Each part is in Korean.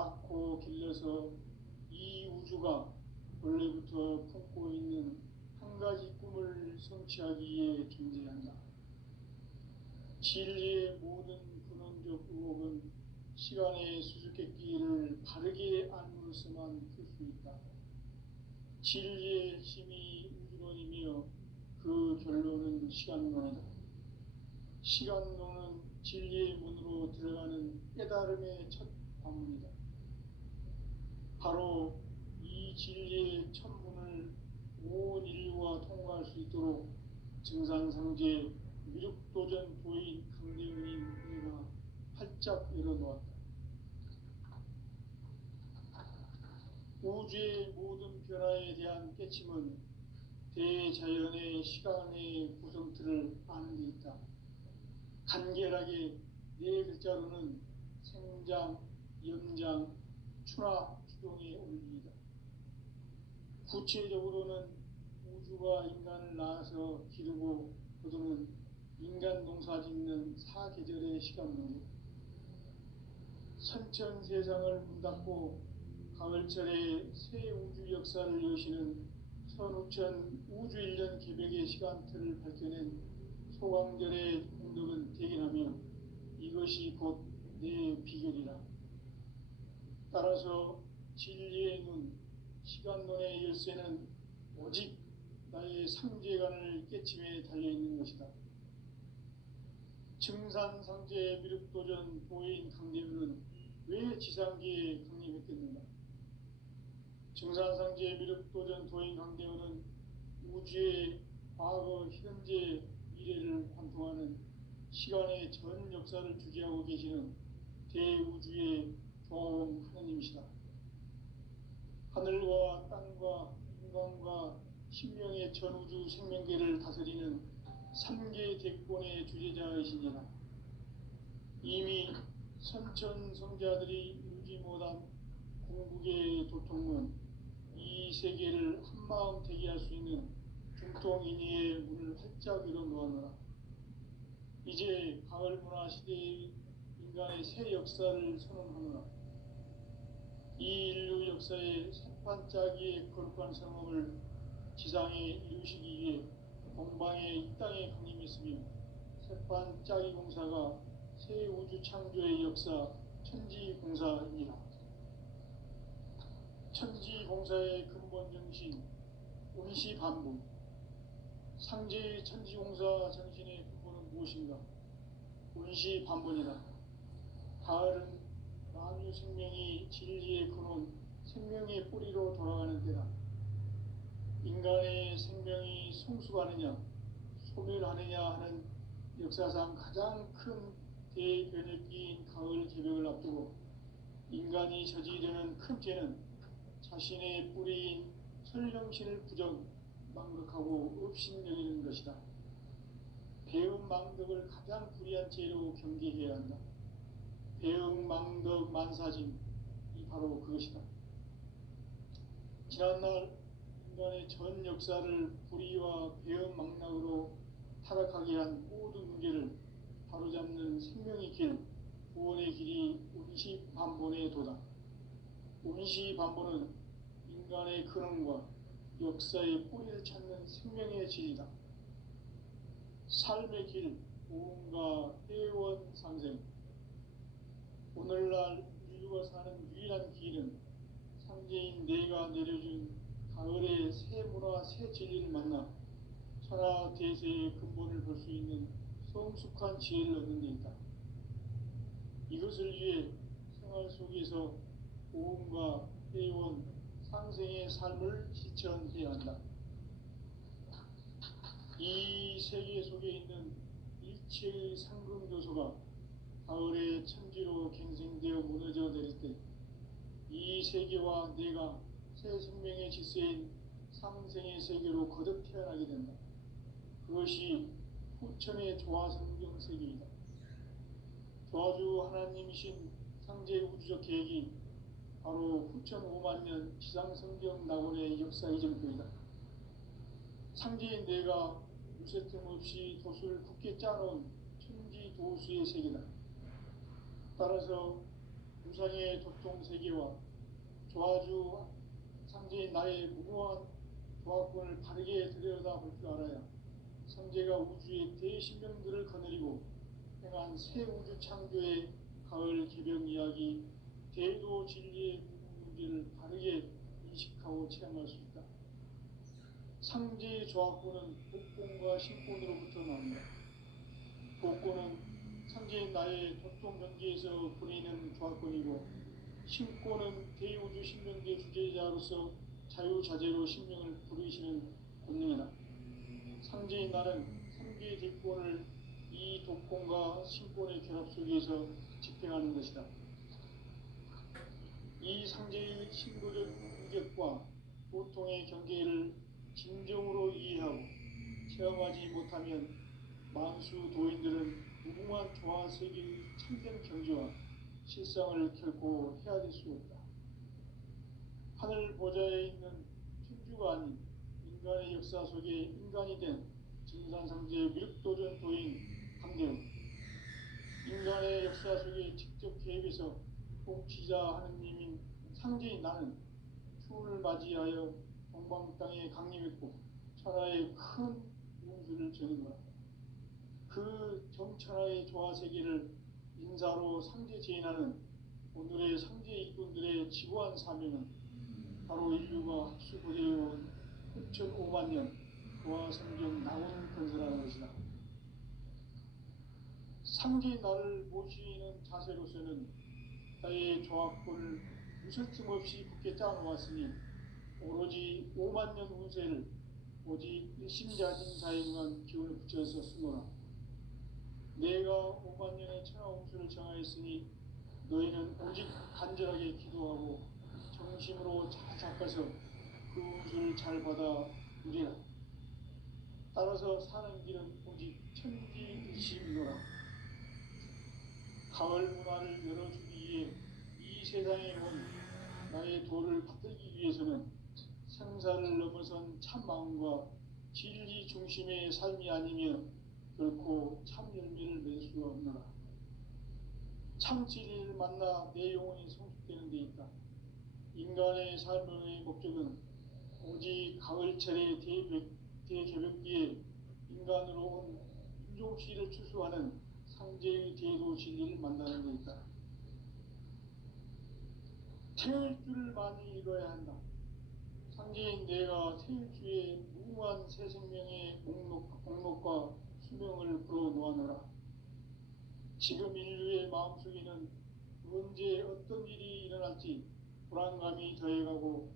낳고 길러서 이 우주가 원래부터 품고 있는 한 가지 꿈을 성취하기 위해 존재한다. 진리의 모든 근원적 의혹은 시간의 수수께끼를 바르게 알므로서만 풀 수 있다. 진리의 핵심이 우주론이며 그 결론은 시간론이다. 시간론은 진리의 문으로 들어가는 깨달음의 첫 관문이다. 바로 이 진리의 첫 문을 온 인류가 통과할 수 있도록 증산상제 미륵도전 도인 강대훈인 내가 활짝 열어놓았다. 우주의 모든 변화에 대한 깨침은 대자연의 시간의 구성틀을 아는 데 있다. 간결하게 네 글자로는 생장, 연장, 추나 추동의 원리이다. 구체적으로는 우주가 인간을 낳아서 기르고 거두는 인간 농사 짓는 사계절의 시간론이다. 선천 세상을 문 닫고 가을철에 새 우주 역사를 여시는 선우천 우주 1년 개벽의 시간틀을 밝혀낸 소강절의 공덕은 대견하며 이것이 곧 내 비결이라. 따라서 진리의 눈, 시간론의 열쇠는 오직 나의 상제관을 깨침에 달려있는 것이다. 증산상제 미륵도전 도인 강대훈은 왜 지상계에 강림했겠는가? 증산상제 미륵도전 도인 강대훈은 우주의 과거, 현재, 미래를 관통하는 시간의 전 역사를 주재하고 계시는 대우주의 종 하느님이시다. 하늘과 땅과 인간과 신명의 전우주 생명계를 다스리는 3계 대권의 주재자이시니라. 이미 선천성자들이 이루지 못한 궁극의 도통문, 이 세계를 한마음 되게 할 수 있는 중통인의의 문을 활짝 열어놓았노라. 이제 가을 문화 시대의 인간의 새 역사를 선언하노라. 이 인류 역사의 새반짝이의 거룩한 성험을 지상에 이루시기 위해 동방의 이 땅에 강림했으며 새반짝이 공사가 새 우주 창조의 역사 천지공사이니라. 천지공사의 근본 정신 운시반복. 상제의 천지공사 정신의 근본은 무엇인가? 운시반복이다. 가을은 만유 생명이 진리의 근원, 생명의 뿌리로 돌아가는 때다. 인간의 생명이 성숙하느냐, 소멸하느냐 하는 역사상 가장 큰 대변혁기인 가을 개벽을 앞두고 인간이 저지르는 큰 죄는 자신의 뿌리인 설령신을 부정, 망극하고 업신여기는 것이다. 배움 망덕을 가장 불의한 죄로 경계해야 한다. 배움 망덕 만사짐, 이 바로 그것이다. 지난날 인간의 전 역사를 불의와 배움 망락으로 타락하게 한 모든 문제를 바로잡는 생명의 길, 구원의 길이 운시반본의 도다. 운시반본은 인간의 근원과 역사의 뿌리를 찾는 생명의 질이다. 삶의 길, 오음과 회원 상생. 오늘날 인류가 사는 유일한 길은 상제인 내가 내려준 가을의 새 문화, 새 진리를 만나 천하 대세의 근본을 볼 수 있는 성숙한 지혜를 얻는 데 있다. 이것을 위해 생활 속에서 오음과 회원, 상생의 삶을 실천해야 한다. 이 세계 속에 있는 일체의 상금교소가 가을의 천지로 갱생되어 무너져 내릴 때 이 세계와 내가 새 생명의 질서인 상생의 세계로 거듭 태어나게 된다. 그것이 후천의 조화성경 세계이다. 조화주 하나님이신 상제 우주적 계획이 바로 후천 5만 년 지상성경 낙원의 역사 이전표이다. 상제인 내가 무쇠 틈 없이 돛을 굳게 짜놓은 천지도수의 세계다. 따라서 우상의 도통 세계와 조아주 상제인 나의 무고한 조합권을 바르게 들여다볼 줄 알아야 성제가 우주의 대신명들을 거느리고 행한 새 우주 창조의 가을 개벽 이야기, 대도 진리의 문제를 바르게 인식하고 체험할 수 있다. 상제의 조합권은 복권과 신권으로부터 나옵니다. 복권은 상제인 나의 도통 경계에서 보내는 조합권이고, 신권은 대우주 신명계 주제자로서 자유자재로 신명을 부르시는 본능이다. 상제인 나는 상계의 대권을 이 독권과 신권의 결합 속에서 집행하는 것이다. 이 상제의 신도적 인격과 보통의 경계를 진정으로 이해하고 체험하지 못하면 만수 도인들은 무궁한 조화 세계의 참된 경지와 실상을 결코 헤아릴 수 없다. 하늘 보좌에 있는 천주가 아닌 인간의 역사 속에 인간이 된 증산상제의 미륵도전 도인 강대훈, 인간의 역사 속에 직접 개입해서 통치자 하느님인 상제인 나는 추운을 맞이하여 동방 땅에 강림했고 천하의 큰 운수를 전해노라. 그 정천하의 조화세계를 인사로 상제 제인하는 오늘의 상제 일꾼들의 지구한 사명은 바로 인류가 합수고대해온 9,500만 년 조화성경 낙원 건설하는 것이다. 상제인 나를 모시는 자세로서는 나의 조합권을 무설틈 없이 굳게 짜놓았으니 오로지 5만 년 운세를 오직 일심자진 자에 능한 기운을 붙여서 쓰노라. 내가 5만 년의 천하 운수를 정하였으니 너희는 오직 간절하게 기도하고 정심으로 잘 닦아서 그 운수를 잘 받아 누리라. 따라서 사는 길은 오직 천지일심이노라. 가을 문화를 열어주기 위해 이 세상에 온 나의 도를 받들기 위해서는 생사를 넘어선 참 마음과 진리 중심의 삶이 아니면 결코 참 열매를 맺을 수가 없노라. 참 진리를 만나 내 영혼이 성숙되는 데 있다. 인간의 삶의 목적은 오직 가을철의 대개벽기에 인간으로 온 인종씨를 추수하는 상제의 대도 진리를 만나는 데 있다. 태울 줄을 많이 이뤄야 한다. 상제인 내가 태울 주의 무궁한 새 생명의 목록과 수명을 불어놓아노라. 지금 인류의 마음속에는 언제 어떤 일이 일어날지 불안감이 더해가고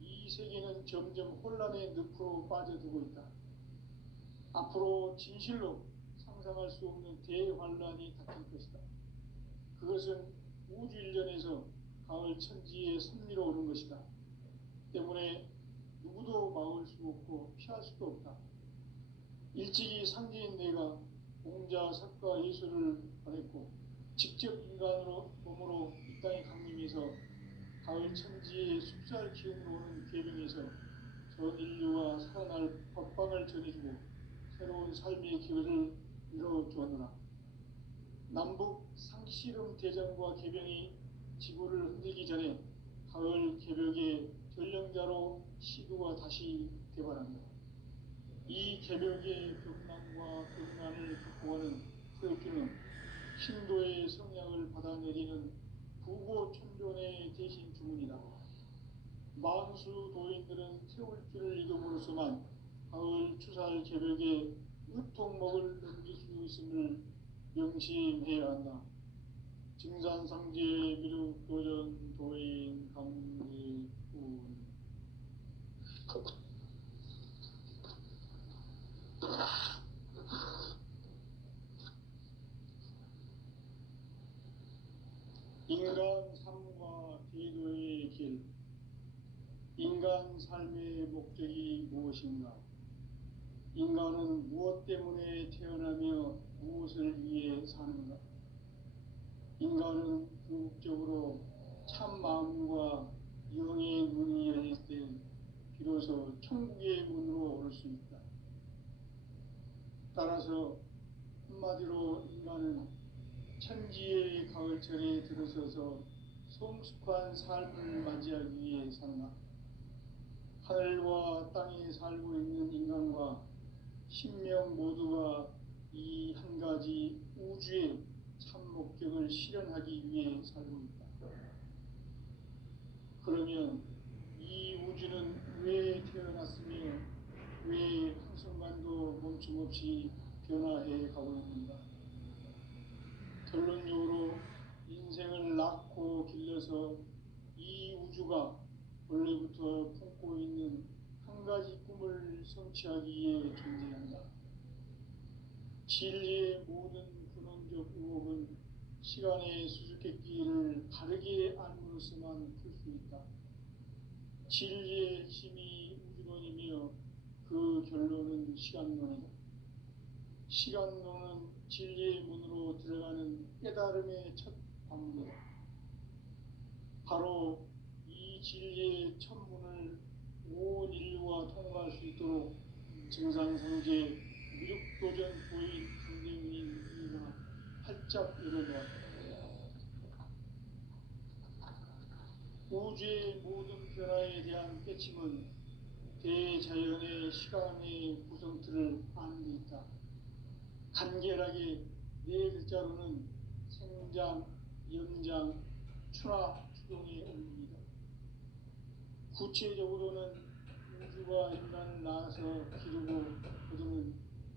이 세계는 점점 혼란의 늪으로 빠져들고 있다. 앞으로 진실로 상상할 수 없는 대환란이 닥칠 것이다. 그것은 우주 일전에서 가을 천지의 섭리로 오는 것이다. 때문에 누구도 막을 수 없고 피할 수도 없다. 일찍이 상제인 내가 공자, 석가, 예수를 보냈고 직접 인간으로 몸으로 이 땅에 강림해서 가을 천지의 숲살 기운으로 오는 계명에서 전 인류가 살아날 법방을 전해주고 새로운 삶의 기회를 이뤄주었노라. 남북 상씨름 대전과 개병이 지구를 흔들기 전에 가을 개벽의 전령자로 시도가 다시 개발합니다. 이 개벽의 벽난과 벽난을 극복하는 태극기는 신도의 성향을 받아내리는 부고천존의 대신 주문이다. 만수 도인들은 태울 줄을 이름으로서만 가을 추살 개벽에 의통목을 넘길 수 있음을 명심해야 한다. 증산상제 미륵도전 도인 강리군. 인간 삶과 대도의 길. 인간 삶의 목적이 무엇인가? 인간은 무엇 때문에 태어나며 무엇을 위해 사는가? 인간은 궁극적으로 참 마음과 영의 문이 열릴 때 비로소 천국의 문으로 올 수 있다. 따라서 한마디로 인간은 천지의 가을철에 들어서서 성숙한 삶을 맞이하기 위해 사는가? 하늘과 땅에 살고 있는 인간과 신명 모두가 이 한 가지 우주의 참 목적을 실현하기 위해 살고 있다. 그러면 이 우주는 왜 태어났으며 왜 한순간도 멈춤없이 변화해 가고 있는가? 결론적으로 인생을 낳고 길러서 이 우주가 원래부터 품고 있는 한 가지 꿈을 성취하기 위해 존재한다. 진리의 모든 근원적 의혹은 시간의 수수께끼를 바르게 알므로서만 풀 수 있다. 진리의 핵심이 우주론이며 그 결론은 시간론이다. 시간론은 진리의 문으로 들어가는 깨달음의 첫 방문이다. 바로 이 진리의 첫 문을 온 인류가 통과할 수 있도록 증산성제 미륵도전 도인 강대문인가 활짝 열어놓았다. 우주의 모든 변화에 대한 깨침은 대자연의 시간의 구성틀을 아는 데 있다. 간결하게 네 글자로는 생장, 연장, 추나 추동의 원리이다. 구체적으로는 우주가 인간을 낳아서 기르고 거두는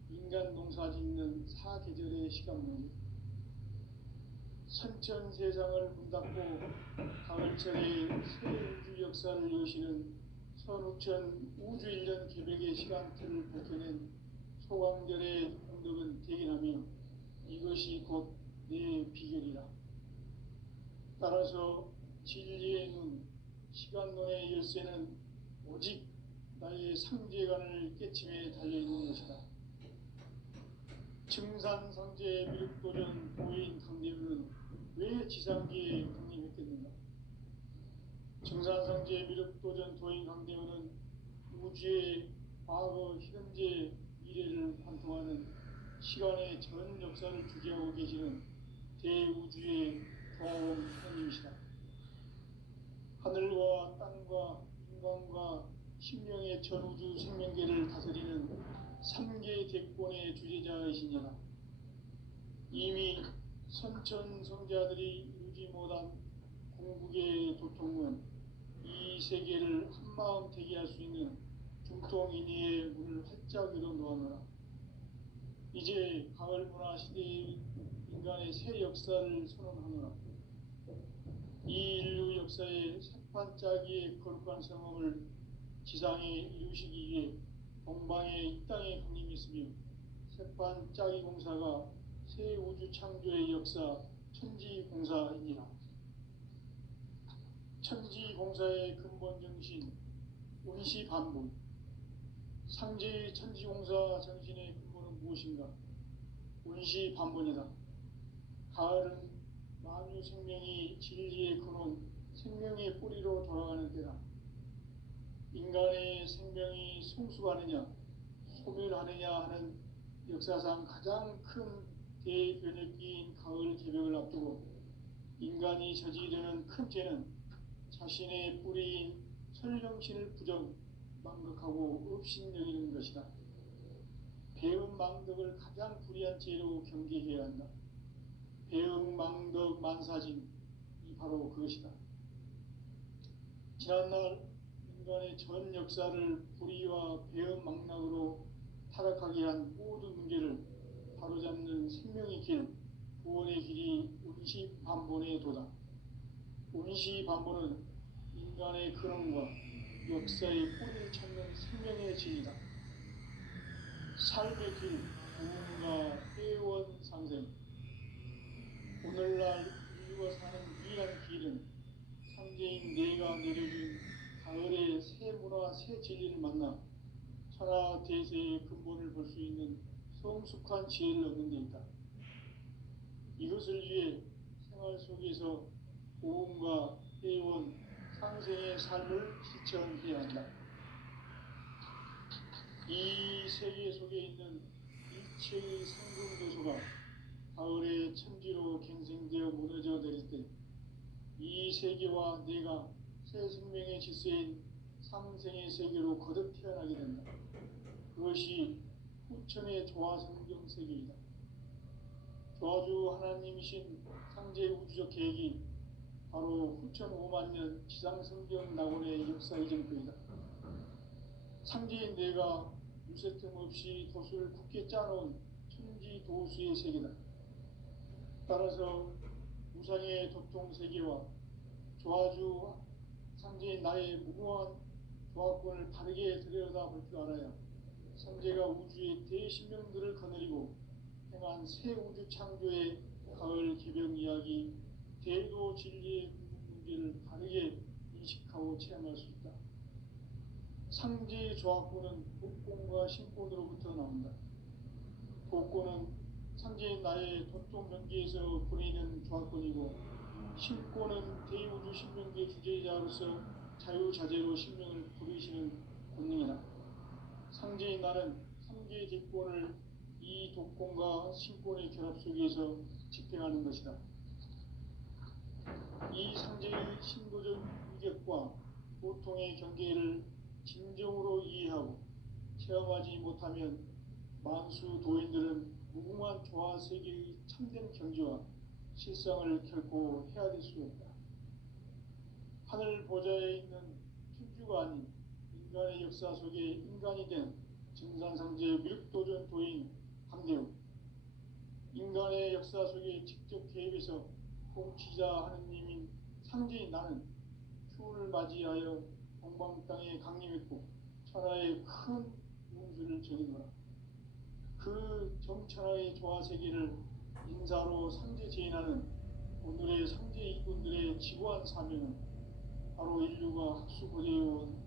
인간 농사 짓는 사계절의 시간문이다. 선천 세상을 문닫고 가을철의 새 우주 역사를 여시는 선우천 우주 1년 계백의 시간틀을 밝혀낸 소광절의 공덕은 대견하며 이것이 곧 내 비결이라. 따라서 진리의 눈, 시간론의 열쇠는 오직 나의 상제관을 깨침에 달려있는 것이다. 증산상제 미륵도전 도인 강대문은 왜 지상기에 강림했겠는가? 증산상제 미륵도전 도인 강대문은 우주의 과거, 현재, 미래를 관통하는 시간의 전 역사를 주재하고 계시는 대우주의 경험 스님이시다. 하늘과 땅과 인간과 신명의 전우주 생명계를 다스리는 3개 대권의 주제자이시니라. 이미 선천성자들이 이루지 못한 궁극의 도통은 이 세계를 한마음 되게 할 수 있는 중통인의의 문을 활짝 열어놓았노라. 이제 가을 문화 시대의 인간의 새 역사를 선언하노라. 이 인류 역사의 새판짜기의 거룩한 성험을 지상에 이루시기 위해 동방의 이 땅에 강림했으며 새판짜기 공사가 새 우주 창조의 역사 천지공사이니라. 천지공사의 근본 정신 운시반본. 상제의 천지공사 정신의 근본은 무엇인가? 운시반본이다. 가을은 만유 생명이 진리의 근원, 생명의 뿌리로 돌아가는 때다. 인간의 생명이 성숙하느냐, 소멸하느냐 하는 역사상 가장 큰 대변혁기인 가을 개벽을 앞두고 인간이 저지르는 큰 죄는 자신의 뿌리인 설령신을 부정, 망극하고 업신여기는 것이다. 배은 망덕을 가장 불의한 죄로 경계해야 한다. 배은 망덕 만사진이 바로 그것이다. 지난날 인간의 전 역사를 불의와 배은 망락으로 타락하게 한 모든 문제를 바로잡는 생명의 길, 구원의 길이 운시반본의 도다. 운시반본은 인간의 근원과 역사의 뿌리를 찾는 생명의 진이다. 삶의 길, 구원과 회원 상생. 오늘날 인류가 사는 유일한 길은 상제인 내가 내려준 가을의 새 문화, 새 진리를 만나 천하 대세의 근본을 볼 수 있는 성숙한 지혜를 얻는 데 있다. 이것을 위해 생활 속에서 고음과 회원, 상생의 삶을 실천해야 한다. 이 세계 속에 있는 일체의 상승도소가 가을의 천지로 갱생되어 무너져 내릴 때 이 세계와 내가 새 생명의 질서인 상생의 세계로 거듭 태어나게 된다. 그것이 후천의 조화성경 세계이다. 조화주 하나님이신 상제 우주적 계획이 바로 후천 5만 년 지상성경 낙원의 역사 이전거이다. 상제인 내가 유세 틈 없이 도수를 굳게 짜놓은 천지 도수의 세계다. 따라서 우상의 도통 세계와 조화주 상제인 나의 무궁한 조화권을 바르게 들여다볼 줄 알아야 상제가 우주의 대신명들을 거느리고 행한 새 우주 창조의 가을 개벽 이야기, 대도 진리의 문제를 바르게 인식하고 체험할 수 있다. 상제의 조화권은 복권과 신권으로부터 나온다. 복권은 상제인 나의 도통 명기에서 보내는 조화권이고, 신권은 대우주 신명기의 주제자로서 자유자재로 신명을 부르시는 권능이다. 상제인 나는 3개의 대권을 이 독권과 신권의 결합 속에서 집행하는 것이다. 이 상제의 신도적 위격과 보통의 경계를 진정으로 이해하고 체험하지 못하면 만수 도인들은 무궁한 조화 세계의 참된 경지와 실상을 결코 헤아릴 수 없다. 하늘 보좌에 있는 천주가 아닌 인간의 역사 속에 인간이 된 증산상제 밀도전 도인 황대우, 인간의 역사 속에 직접 개입해서 통치자 하느님인 상제인 나는 추운을 맞이하여 동방 땅에 강림했고 천하의 큰 운수를 전이노라. 그 정천하의 조화세계를 인사로 상제 제인하는 오늘의 상제 이군들의 지구한 사명은 바로 인류가 학수고대해온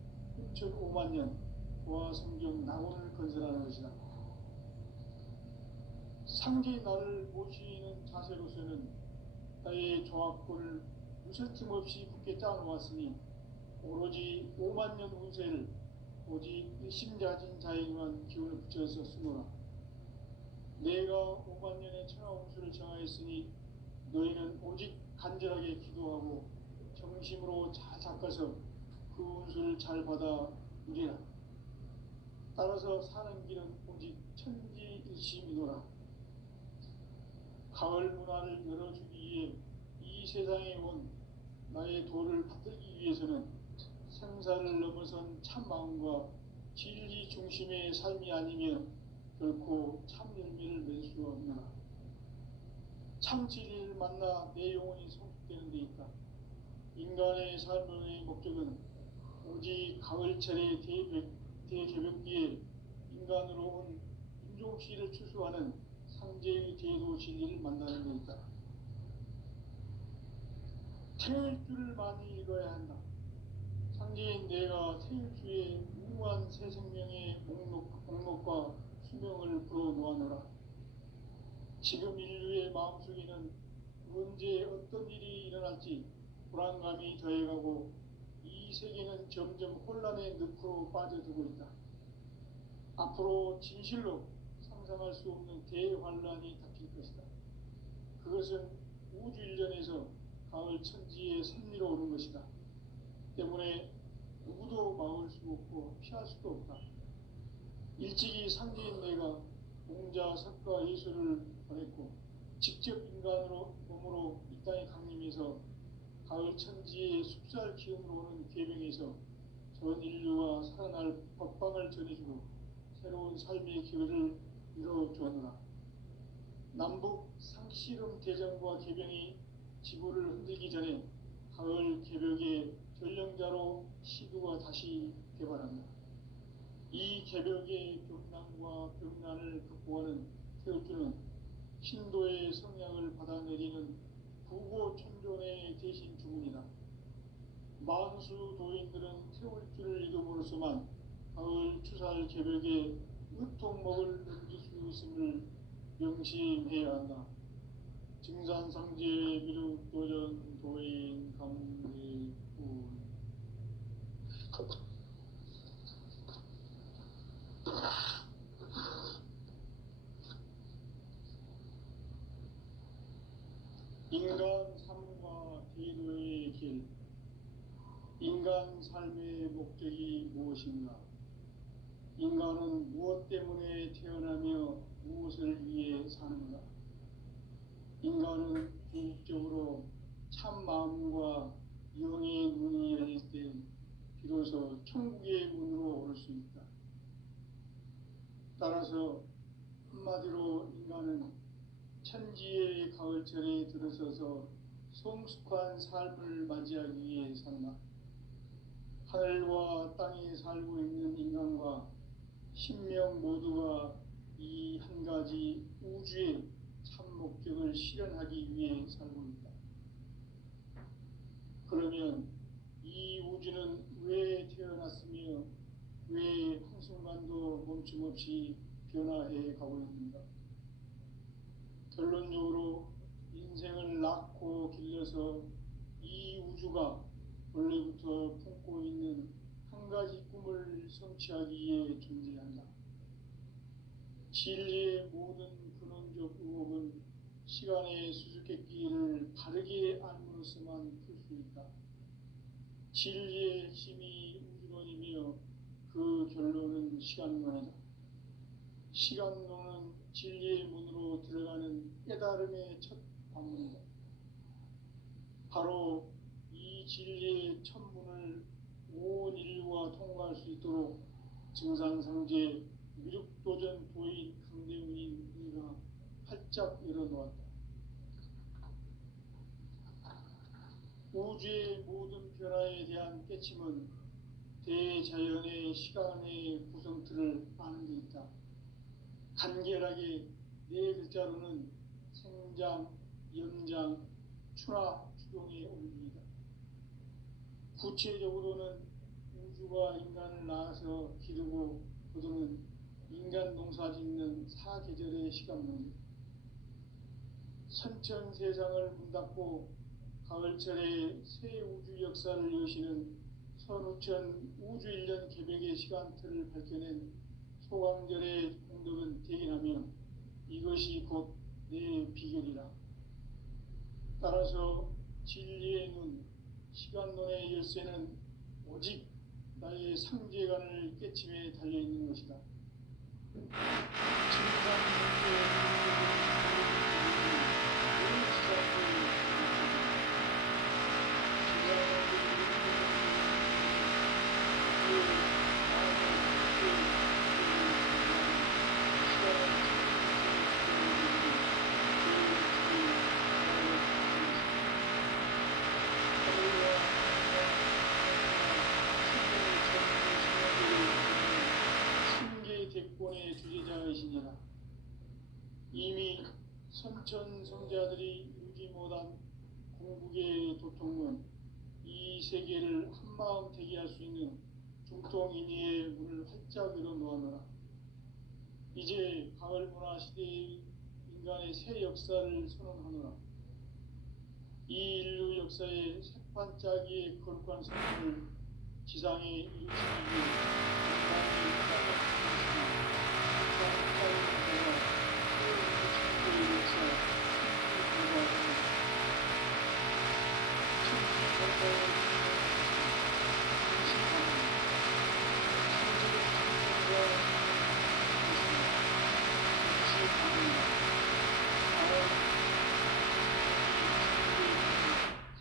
6,5만 년 조화성경 낙원을 건설하는 것이다. 상제의 나를 모시는 자세로서는 나의 조합권을 무설틈 없이 굳게 짜놓았으니 오로지 5만 년 운세를 오직 일심자진 자에게만 기운을 붙여서 쓰노라. 내가 5만 년의 천하 운수를 정하였으니 너희는 오직 간절하게 기도하고 정심으로 잘 닦아서 그 운수를 잘 받아 누리라. 따라서 사는 길은 오직 천지일심이노라. 가을 문화를 열어주기 위해 이 세상에 온 나의 도를 받들기 위해서는 생사를 넘어선 참 마음과 진리 중심의 삶이 아니면 결코 참 열매를 맺을 수 없노라. 참 진리를 만나 내 영혼이 성숙되는 데 있다. 인간의 삶의 목적은 오직 가을철의 대개벽기에 인간으로 온 인종시를 추수하는 상제의 대도 진리를 만나는 데 있다. 태일 줄을 많이 읽어야 한다. 상제인 내가 태일주의 무한 새 생명의 목록과 수명을 불어놓아노라. 지금 인류의 마음속에는 언제 어떤 일이 일어날지 불안감이 더해가고 이 세계는 점점 혼란의 늪으로 빠져들고 있다. 앞으로 진실로 상상할 수 없는 대환란이 닥칠 것이다. 그것은 우주 일련에서 가을 천지에 선미로 오는 것이다. 때문에 누구도 막을 수 없고 피할 수도 없다. 일찍이 상제인 내가 공자, 석가, 예수를 보냈고 직접 인간으로 몸으로 이 땅에 강림해서 가을 천지의 숲살 기운으로 오는 계명에서 전 인류가 살아날 법방을 전해주고 새로운 삶의 기회를 이뤄주었노라. 남북 상씨름 대전과 개병이 지구를 흔들기 전에 가을 개벽의 전령자로 시두가 다시 개발한다. 이 개벽의 벽난과 벽난을 극복하는 태울주는 신도의 성향을 받아내리는 부고천존의 대신 주문이다. 만수 도인들은 태울주를 읽음으로써만 가을 추살 개벽의 으통목을 넘길 수 있음을 명심해야 한다. 증산상제 미륵도전 도인 감리군. 인간 삶과 제도의 인간 삶의 목적이 무엇인가? 인간은 무엇 때문에 태어나며 무엇을 위해 사는가? 인간은 궁극적으로 참 마음과 영의 문이 열릴 때 비로소 천국의 문으로 오를 수 있다. 따라서 한마디로 인간은 천지의 가을철에 들어서서 성숙한 삶을 맞이하기 위해 산다. 하늘과 땅에 살고 있는 인간과 신명 모두가 이 한 가지 우주의 참 목적을 실현하기 위해 살고 있다. 그러면 이 우주는 왜 태어났으며 왜 한순간도 멈춤없이 변화해 가고 있는가? 결론적으로 인생을 낳고 길러서 이 우주가 원래부터 품고 있는 한 가지 꿈을 성취하기 위해 존재한다. 진리의 모든 근원적 의혹은 시간의 수수께끼를 바르게 알므로서만 풀 수 있다. 진리의 핵심이 우주론이며 그 결론은 시간론이다. 시간론은 진리의 문으로 들어가는 깨달음의 첫 관문이다. 바로 이 진리의 첫 문을 온 인류가 통과할 수 있도록 증산상제 미륵도전 도인 강대훈이가 활짝 열어놓았다. 우주의 모든 변화에 대한 깨침은 대자연의 시간의 구성틀을 아는 데 있다. 간결하게 네 글자로는 생장, 연장, 추나 추동의 원리이다. 구체적으로는 우주가 인간을 낳아서 기르고 거두는 인간 농사 짓는 사계절의 시간론이다. 선천 세상을 문 닫고 가을철에 새 우주 역사를 여시는 선우천 우주 1년 개백의 시간틀을 밝혀낸 소강절의 공덕은 대인하며 이것이 곧 내 비결이라. 따라서 진리의 눈, 시간론의 열쇠는 오직 나의 상제관을 깨침에 달려있는 것이다. 대권의 주제자이시니라. 이미 선천 성자들이 이루지 못한 궁극의 도통문, 이 세계를 한마음 되게 할 수 있는 중통인의의 문을 활짝 열어 놓아노라. 이제 가을 문화 시대의 인간의 새 역사를 선언하노라. 이 인류 역사의 새반짝이의 거룩한 선언을 지상에 이루시기 위해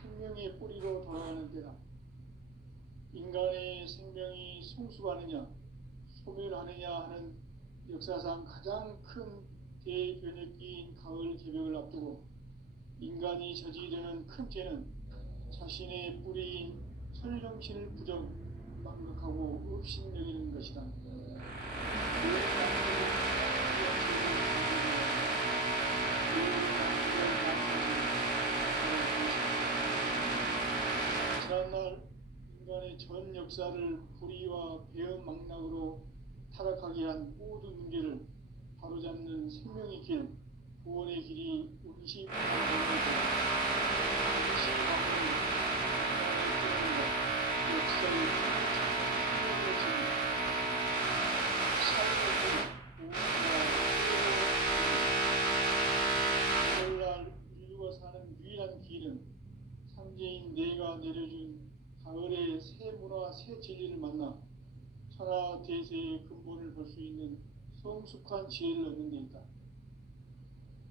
생명의 뿌리로 돌아가는 때다. 인간의 생명이 성숙하느냐 소멸하느냐 하는 역사상 가장 큰 대변혁기인 가을 개벽을 앞두고 인간이 저지르는 큰 죄는 자신의 뿌리인 설령신을 망각하고 업신여기는 것이다. 지난날 인간의 전 역사를 불의와 배은망락으로 타락하게 한 모든 문제를 바로잡는 생명의 길, 구원의 길이 오늘날 인류가 사는 유일한 길은 상제인 내가 내려준 가을의 새 새 진리를 만나 천하 대세의 근본을 볼 수 있는 성숙한 지혜를 얻는 데 있다.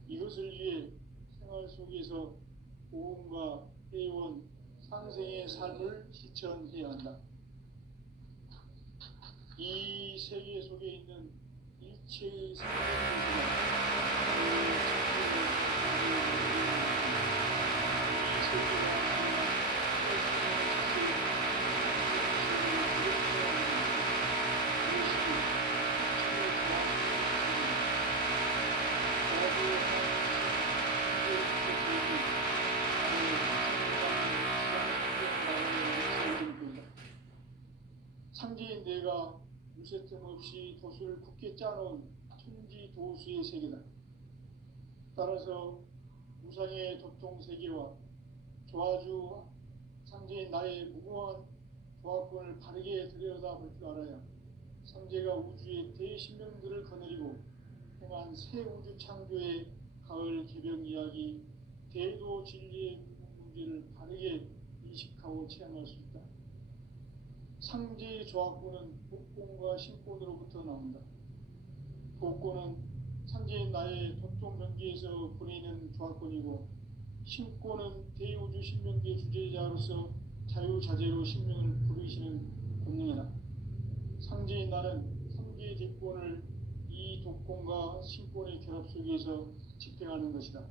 이것을 위해 생활 속에서 보험과 회원, 상생의 삶을 실천해야 한다. 이 세계 속에 있는 일체의 생명체가 상제인 내가 무쇠틈 없이 도수를 굳게 짜놓은 천지도수의 세계다. 따라서 무상의 도통세계와 조화주 상제인 나의 무궁한 조합권을 바르게 들여다볼 줄 알아야 상제가 우주의 대신명들을 거느리고 행한 새 우주 창조의 가을 개벽 이야기, 대도 진리의 문제를 바르게 인식하고 체험할 수 있다. 상제의 조합권은 복권과 신권으로부터 나온다. 복권은 상제인 나의 도통 경계에서 보내는 조합권이고, 신권은 대우주 신명계 주제자로서 자유자재로 신명을 부르시는 본능이다. 상제인 나는 상계의 대권을 이 독권과 신권의 결합 속에서 집행하는 것이다.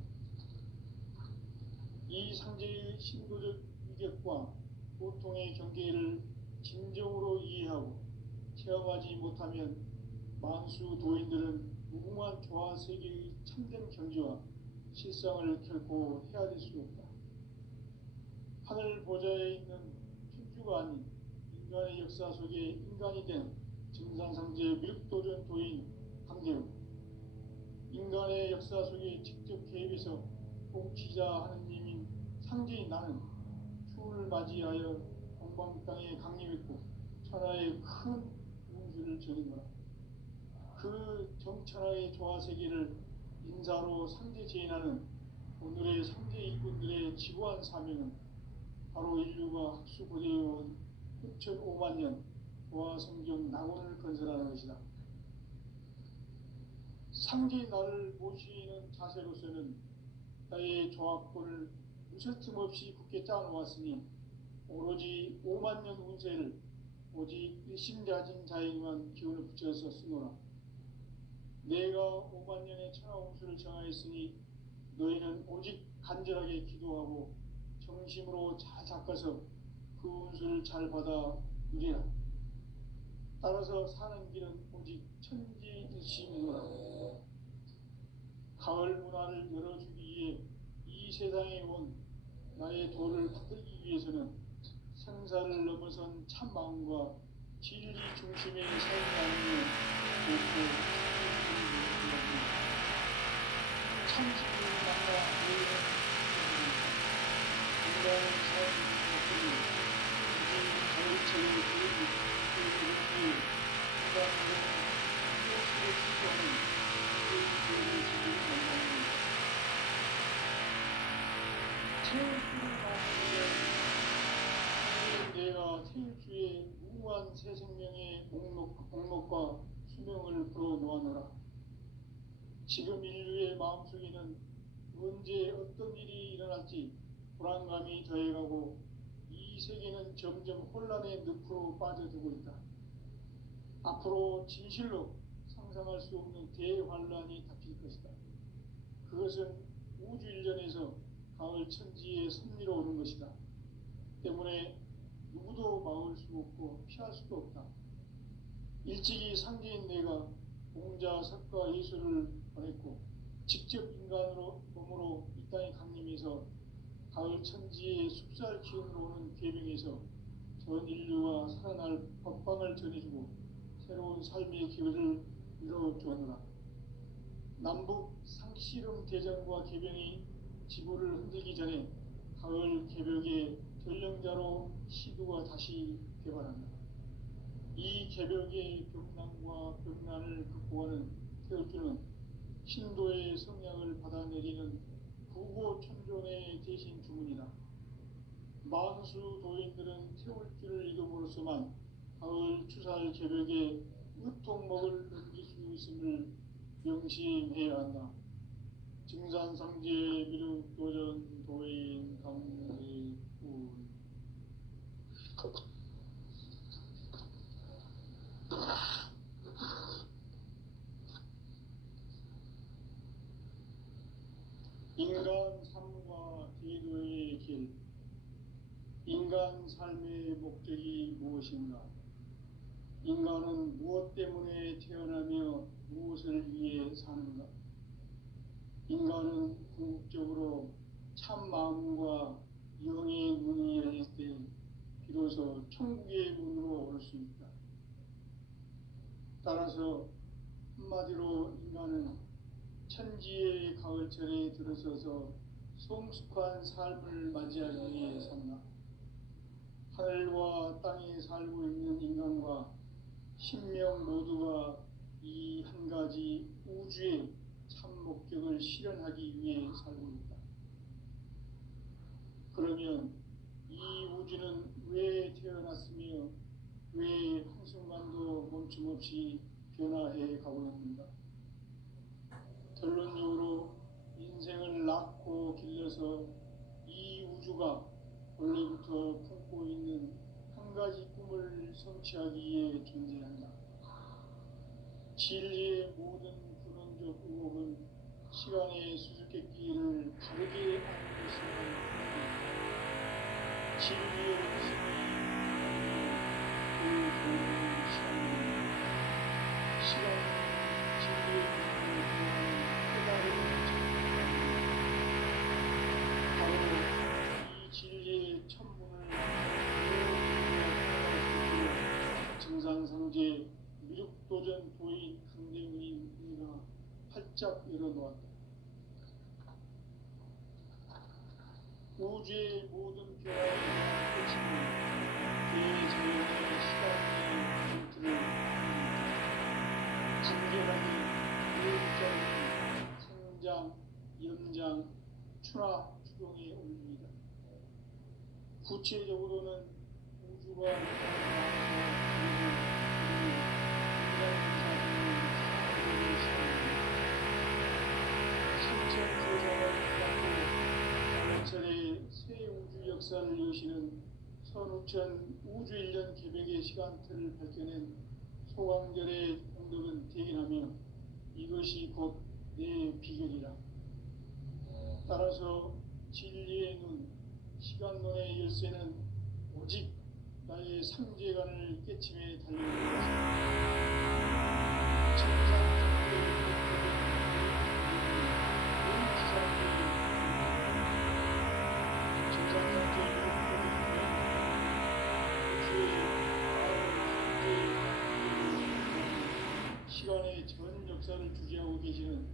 이 상제의 신도적 위격과 보통의 경계를 진정으로 이해하고 체험하지 못하면 만수 도인들은 무궁한 조화 세계의 참된 경지와 실상을 결코 헤아릴 수 없다. 하늘 보좌에 있는 천주가 아닌 인간의 역사 속에 인간이 된 증산상제 미륵도전 도인 강대우, 인간의 역사 속에 직접 개입해서 통치자 하느님인 상제인 나는 추운을 맞이하여 동방 땅에 강림했고 천하의 큰 운수를 전인 거라. 그 정천하의 조화세계를 인사로 상제 제인하는 오늘의 상제 일꾼들의 지구한 사명은 바로 인류가 학수고대해온 6,500만 년 조화성경 낙원을 건설하는 것이다. 상제인 나를 모시는 자세로서는 나의 조합권을 무쇠틈 없이 굳게 짜놓았으니 오로지 5만 년 운세를 오직 일심자진 자에게만 기운을 붙여서 쓰노라. 내가 5만 년의 천하 운수를 정하였으니 너희는 오직 간절하게 기도하고 정심으로 잘 닦아서 그 운수를 잘 받아 누리라. 따라서 사는 길은 오직 천지일심이노라. 가을 문화를 열어주기 위해 이 세상에 온 나의 도를 붙들기 위해서는 생사를 넘어선 참 마음과 진리 중심의 삶이 아니면 참신을 만나 너희는 인간의 삶을 겪으니 이제 가을철의 인간으로는 무엇으로 추구하는 그의 지금 건강입니다. 체육주를 마음으로 내가 태일주의 무궁한 새 생명의 목록과 수명을 불어놓아노라. 지금 인류의 마음속에는 언제 어떤 일이 일어날지 불안감이 더해가고 이 세계는 점점 혼란의 늪으로 빠져들고 있다. 앞으로 진실로 상상할 수 없는 대환란이 닥칠 것이다. 그것은 우주 일전에서 가을 천지의 섭리로 오는 것이다. 때문에 누구도 막을 수 없고 피할 수도 없다. 일찍이 상제인 내가 공자, 석가, 예수를 보냈고 직접 인간으로 몸으로 이 땅에 강림해서 가을 천지의 숲살 기운으로 오는 계명에서 전 인류가 살아날 법방을 전해주고 새로운 삶의 기회를 이뤄주었노라. 남북 상씨름 대전과 개병이 지구를 흔들기 전에 가을 개벽의 전령자로 시두가 다시 개발한다. 이 개벽의 벽난과 벽난을 극복하는 태울주는 신도의 성량을 받아내리는 구고천존의 대신 주문이다. 만수 도인들은 태울주를 이름으로써 인간으로서만 가을 추살 개벽에 으통목을 넘길 수 있음을 명심해야 한다. 증산상제 미륵도전 도인 강대군. 인간 삶과 제도의 길. 인간 삶의 목적이 무엇인가? 인간은 무엇 때문에 태어나며 무엇을 위해 사는가? 인간은 궁극적으로 참 마음과 영의 문이 열릴 때 비로소 천국의 문으로 올 수 있다. 따라서 한마디로 인간은 천지의 가을철에 들어서서 성숙한 삶을 맞이하기 위해 산다. 하늘과 땅에 살고 있는 인간과 신명 모두가 이 한 가지 우주의 참 목적을 실현하기 위해 살고 있다. 그러면 이 우주는 왜 태어났으며 왜 한순간도 멈춤없이 변화해 가고 있는가? 결론적으로 인생을 낳고 길러서 이 우주가 원래부터 품고 있는 한 가지 꿈을 성취하기 위해 존재한다. 진리의 모든 근원적 의혹은 시간의 수수께끼를 바르게 아는 것이란 말이다. 진리의 핵심이 그 좋은 시간입니다. 시간은 진리의 근원을 깨달음을 찾는다. 바로 이 진리의 천문을 증산상제 미륵도전 도인 강대군이 우리가 활짝 열어놓았다. 우주의 모든 변화에 대한 끝이니 대자연의 시간의 멘트를 간결하게 일자리 성장, 연장, 추나 추동에 올립니다. 구체적으로는 우주가 가을철의 새 우주 역사를 여시는 선우천 우주 1년 개벽의 시간틀을 밝혀낸 소광절의 공덕은 대견하며 이것이 곧 내 비결이라. 따라서 진리의 눈, 시간론의 열쇠는 오직 나의 상제관을 깨침에 달려있는 것입니다. 시간의 전 역사를 주재하고 계시는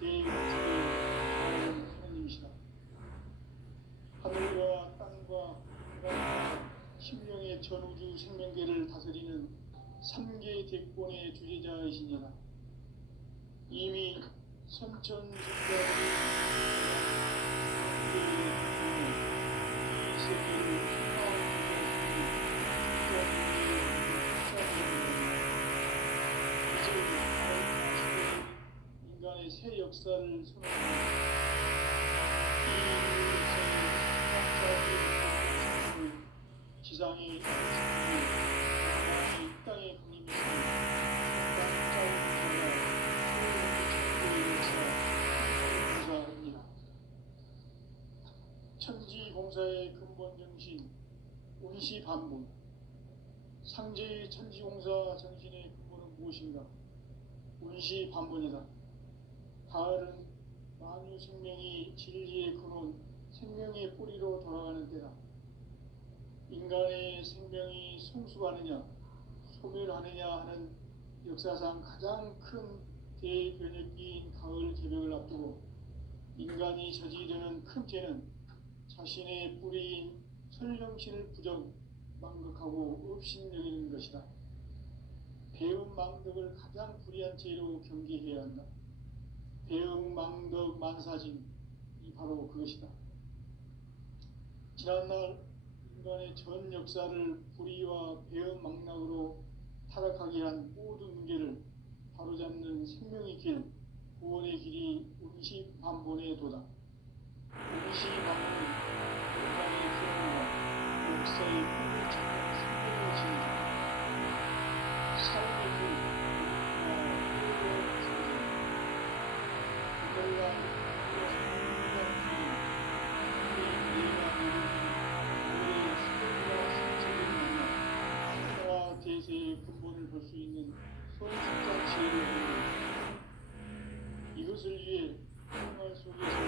대우주의 하나님이시다. 하늘과 땅과 신명의 전우주 생명계를 다스리는 3개 대권의 주제자이시니라. 이미 선천직자들이 이 세계를 인간의 새 역사를 선언합니다. 지상의 땅의 국민이 천지공사의 근본 정신, 운시반문. 상제의 천지공사 정신의 근본은 무엇인가? 운시반문이다. 가을은 만유 생명이 진리의 근원, 생명의 뿌리로 돌아가는 때다. 인간의 생명이 성숙하느냐, 소멸하느냐 하는 역사상 가장 큰 대변혁기인 가을 개벽을 앞두고 인간이 저지르는 큰 죄는 자신의 뿌리인 설령신을 부정, 망극하고 업신여기는 것이다. 배움 망덕을 가장 불의한 죄로 경계해야 한다. 배움 망덕 만사진, 이 바로 그것이다. 지난날 인간의 전 역사를 불의와 배은망락으로 타락하게 한 모든 문제를 바로잡는 생명의 길, 구원의 길이 운시반본에 도다. 운시반본은 인간의 기원과 역사의 꿈을 찾는 생명의 진리다. 삶의 길, 우리와 회개의 생명, 그들과 인간 주인, 내가 내려준 우리의 수고와 성체를 만나 천하 대세의 근본을 볼 수 있는 성숙한 지혜를 얻는 것이다. 이것을 위해 생활 속에서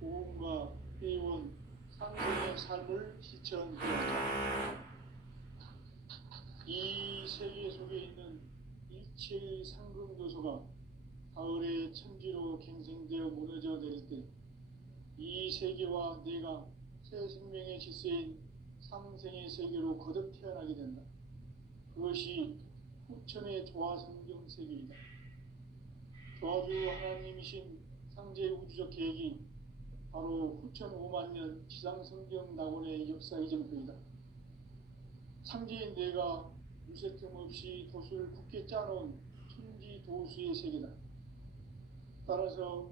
고음과 회원, 상생의 삶을 실천해야죠. 이 세계 속에 있는 일체의 상승도소가 가을의 천지로 갱생되어 무너져 내릴 때 이 세계와 내가 새 생명의 질서인 상생의 세계로 거듭 태어나게 된다. 그것이 후천의 조화성경 세계이다. 조화주 하나님이신 상제 우주적 계획이 바로 후천 5만 년 지상성경 낙원의 역사 이전표이다. 상제인 내가 유세 틈 없이 도수를 굳게 짜놓은 천지 도수의 세계다. 따라서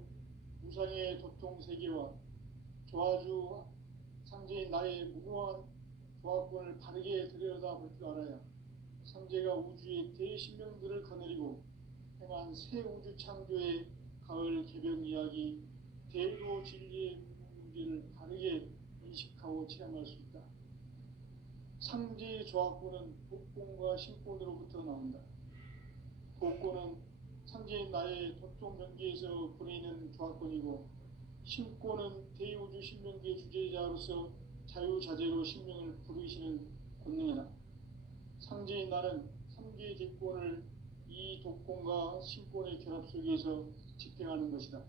우상의 도통 세계와 조화주 상제인 나의 무궁한 조화권을 바르게 들여다볼 줄 알아야 상제가 우주의 대신명들을 거느리고 행한 새 우주 창조의 가을 개벽 이야기, 대도 진리의 문제를 바르게 인식하고 체험할 수 있다. 상제의 조화권은 복권과 신권으로부터 나온다. 복권은 상제인 나의 도통 경계에서 보내는 조화권이고, 신권은 대우주 신명계 주제자로서 자유자재로 신명을 부르시는 권능이다. 상제인 나는 3개 객권을 이 독권과 신권의 결합 속에서 집행하는 것이다.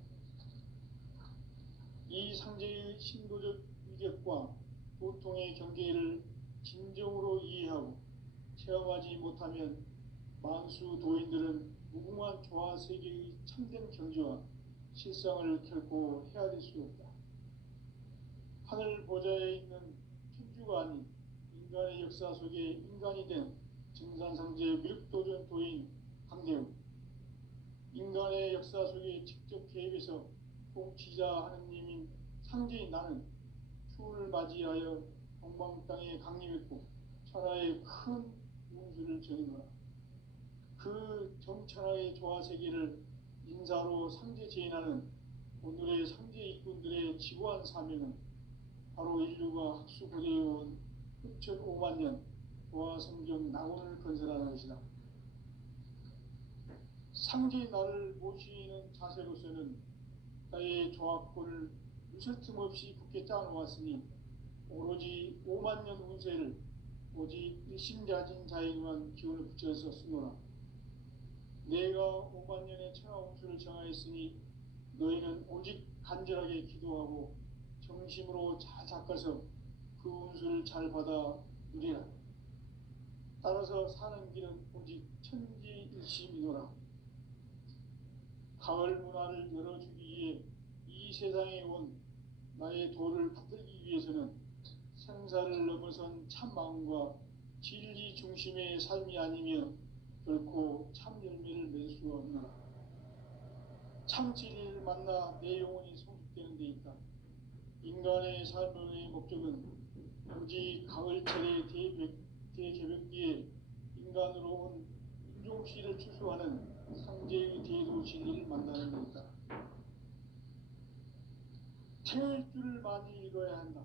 이 상제의 신도적 위력과 보통의 경계를 진정으로 이해하고 체험하지 못하면 만수 도인들은 무궁한 조화 세계의 참된 경지와 실상을 결코 헤아릴 수 없다. 하늘 보좌에 있는 천주가 아닌 인간의 역사 속에 인간이 된 정산상제 미륵도전 도인 강대우, 인간의 역사 속에 직접 개입해서 통치자 하느님인 상제인 나는 추운을 맞이하여 동방 땅에 강림했고 천하의 큰 운수를 정의노라. 그 정천하의 조화세계를 인사로 상제 제인하는 오늘의 상제 일꾼들의 지구한 사명은 바로 인류가 학수고대해온 후천 5만 년 조화성경 낙원을 건설하는 것이다. 상제의 나를 모시는 자세로서는 나의 조화권을 무슨 틈 없이 굳게 짜놓았으니 오로지 5만 년 운세를 오직 일심자진 자에게만 기운을 붙여서 쓰노라. 내가 5만 년의 천하 운수를 정하였으니 너희는 오직 간절하게 기도하고 정심으로 잘 닦아서 그 운수를 잘 받아 누리라. 따라서 사는 길은 오직 천지일심이노라. 가을 문화를 열어주기 위해 이 세상에 온 나의 도를 받들기 위해서는 생사를 넘어선 참 마음과 진리 중심의 삶이 아니면 결코 참 열매를 맺을 수 없노라. 참 진리를 만나 내 영혼이 성숙되는 데 있다. 인간의 삶의 목적은 오직 가을철의 대개벽기에 인간으로 온 인종씨를 추수하는 상제의 대도 진리를 만나는 데 있다. 태일주를 많이 읽어야 한다.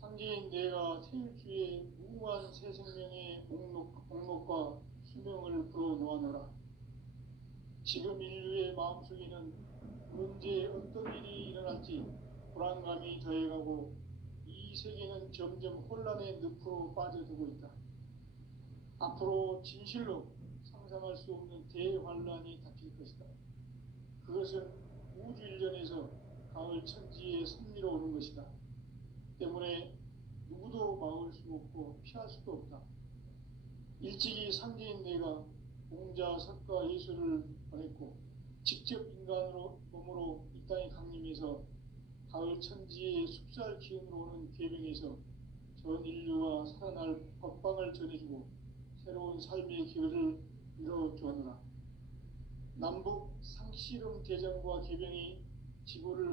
상제인 내가 태일주의 무궁한 새 생명의 목록과 수명을 불어놓아노라. 지금 인류의 마음속에는 언제 어떤 일이 일어날지 불안감이 더해가고 이 세계는 점점 혼란의 늪으로 빠져들고 있다. 앞으로 진실로 상상할 수 없는 대환란이 닥칠 것이다. 그것은 우주 일전에서 가을 천지의 섭리로 오는 것이다. 때문에 누구도 막을 수 없고 피할 수도 없다. 일찍이 상제인 내가 공자, 석가, 예수를 보냈고 직접 인간으로 몸으로 이 땅에 강림해서 가을 천지의 숲살 기운으로 오는 계명에서 전 인류가 살아날 법방을 전해주고 새로운 삶의 기회를 열어주었노라. 남북 상씨름 대전과 개병이 지구를